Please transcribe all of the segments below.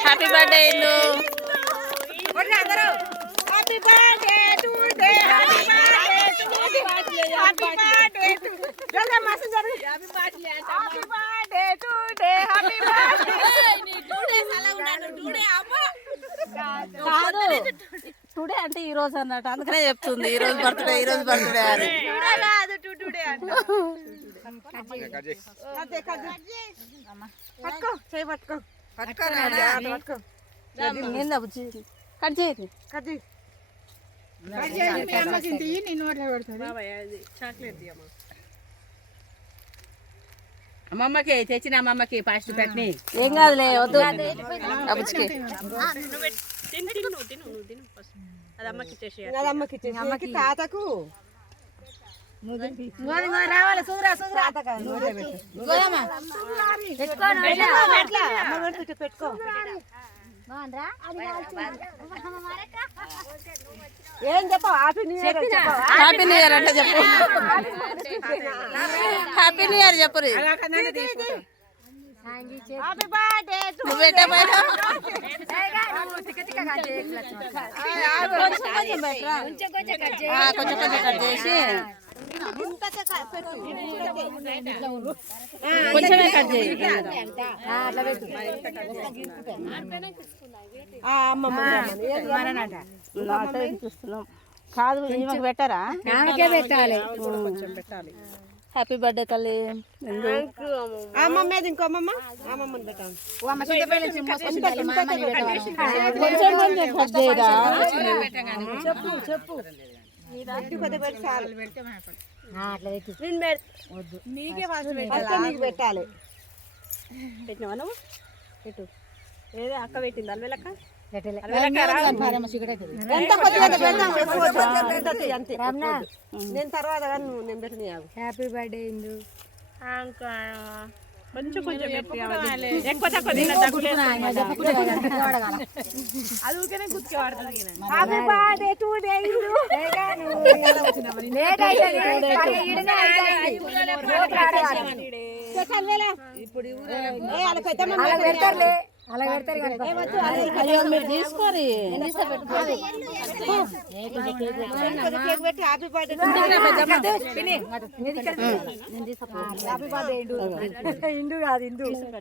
Happy birthday Indu happy birthday today happy birthday happy birthday to జల్ది మస్తు జల్ది. Happy birthday today happy కాదు. Today అంటే ఈ రోజు అన్నట్టు. అందుకనే చెప్తుంది. ఈ రోజు బర్త్డే ఈ రోజు బర్త్డే అని. కాదు పట్టుకో చేయి పట్టుకో పట్టుకో ఏందా బుజ్జి కట్ చేయి కది అమ్మమ్మకి తెచ్చిన అమ్మమ్మకి ఫాస్ట్ పెట్టని ఏం కాదులే వద్దు అమ్మకి అమ్మకి తాతకు రావాలి సూదరా సూదరా పెట్టుకో. పెట్టుకో ఏం చెప్పవు? Happy new year happy new year అంటే చెప్పు. హ్యాపీ న్యూ ఇయర్ చెప్పు కొంచెం కొంచెం కట్ చేసి కొంచెమే కట్ చేయి. అమ్మమ్మ చూస్తున్నాం. కాదు ఈమెకు పెట్టారా? కొంచెం పెట్టాలి. హ్యాపీ బర్త్డే తల్లి. ఇంకో అమ్మమ్మ అమ్మమ్మని పెట్టాను కొంచెం కొంచెం కట్ చేయరా? ఇంటి కొద్ది పెట్టాలి. పెట్టినావా నువ్వు? పెట్టు. ఏదే అక్క పెట్టింది. అల్వెలక్క నేను తర్వాత నేను పెట్టిన హ్యాపీ బర్త్డే ఇందు కొంచెం కొంచెం. ఎక్కువ తక్కువ అది గుర్తుకే తీసుకోరి. ఇందు కాదు ఇందు ఇంక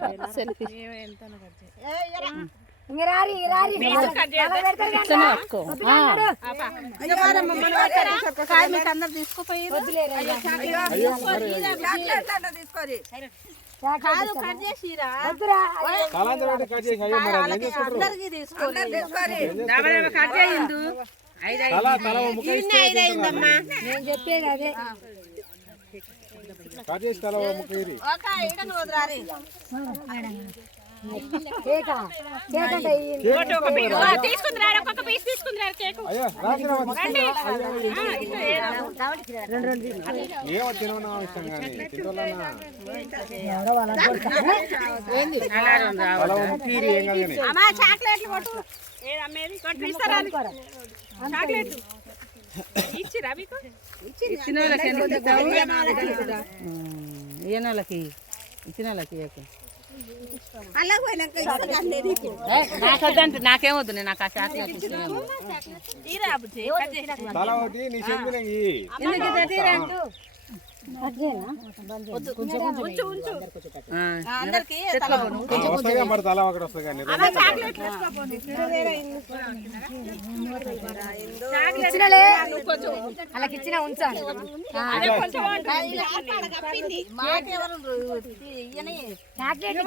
కట్ కట్ నేను చెప్పేది అదే ఒక ఈడను వదరారి కేక చాక్లెట్లు ఇచ్చిన వాళ్ళకి ఇచ్చిన వాళ్ళకి ఇయ్యకు. ఏయ్, నాకు వద్దంటే నాకేం వద్దు నేను నాకు ఆ ఇద్దా తీరా? అలాకి ఇచ్చిన ఉంచాలి చాక్లెట్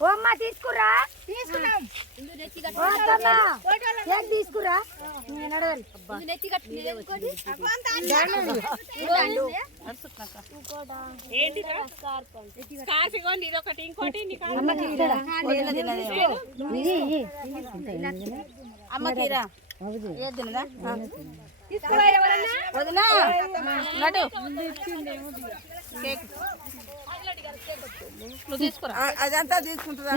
అమ్మ తీసుకురా. తీసుకున్నాం తీసుకురా? ఏది తినదా? వదినా. నటు కేక్. అదంతా తీసుకుంటుందా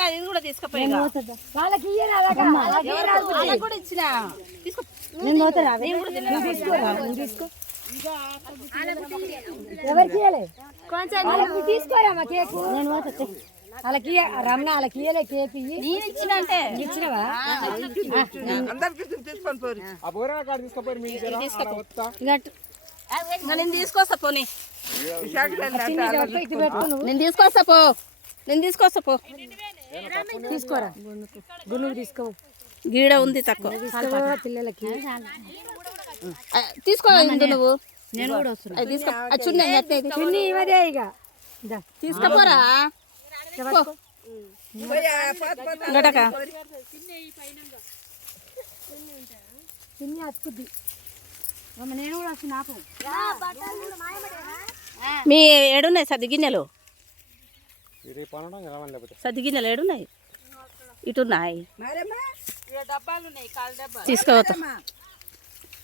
అది కూడా తీసుకుపోయి వాళ్ళకి ఇయ్యరాదక్క వాళ్ళకి ఇయ్యరాదు బుజ్జి. వాళ్ళకు కూడా ఇచ్చిన తీసుకో నేను పోతారా నువ్వు తీసుకోరా నువ్వు తీసుకో ఎవరికి కొంచెం వాళ్ళకి తీసుకోరా మా కేకు నేను పోతా వాళ్ళకి ఇయ్య- రమణ వాళ్ళకి ఇయ్యలే కేక్ ఇయ్యి నేను ఇచ్చిన అంటే ఇచ్చినవా అందరికి తీసుకొని తీసుకొస్తా పోనీ నేను తీసుకొస్తా పో. నేను తీసుకొస్తా పో. తీసుకోరా. తీసుకో. గీడ ఉంది తక్కువ. తీసుకో పిల్లలకి. తీసుకో నువ్వు. నేను కూడా వస్తున్నా. తీసుకో. చున్నీ ఇవదే ఇక. ఇదా. తీసుకపోరా పో. గటక చిన్ని అతుకుద్ది. నేను కూడా మీ ఏడున్నాయి సద్ది గిన్నెలు ఇది పనడం ఎలా లేకపోతే. సద్ది గిన్నెలు ఏడున్నాయి? ఇటున్నాయి.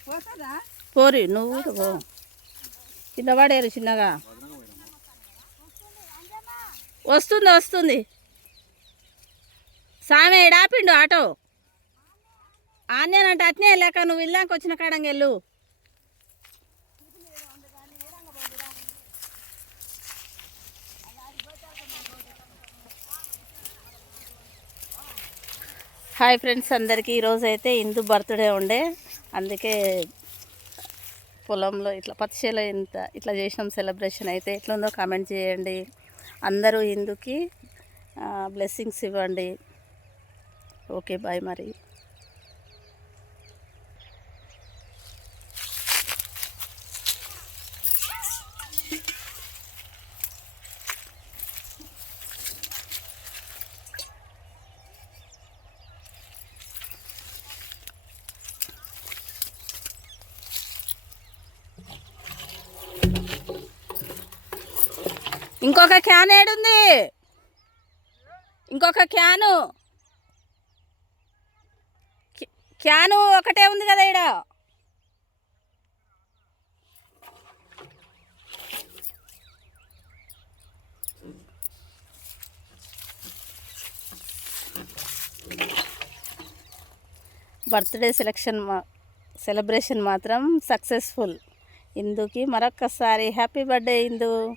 పోతుందా? పోరి నువ్వు పో. కింద పడేరు చిన్నగా. వస్తుంది వస్తుంది. సామె ఎడాపిండు ఆటో. ఆన్యానంటే అట్నే లేక నువ్వు ఇల్లాక వచ్చిన కాడంగా వెళ్ళు హాయ్ ఫ్రెండ్స్ అందరికీ. ఈరోజు అయితే ఇందు బర్త్డే ఉండే. అందుకే పొలంలో ఇట్లా పత్తి ఇంత ఇట్లా చేసినాం సెలబ్రేషన్ అయితే ఎట్లుందో కామెంట్ చేయండి. అందరూ ఇందుకి బ్లెస్సింగ్స్ ఇవ్వండి. ఓకే బాయ్ మరి. ఇంకొక క్యాన్ ఏడుంది? ఇంకొక క్యాను. క్యా- క్యాను ఒకటే ఉంది కదా ఈడ. బర్త్డే సెలక్షన్ మా సెలబ్రేషన్ మాత్రం సక్సెస్ఫుల్. ఇందుకి మరొక్కసారి హ్యాపీ బర్త్డే ఇందు.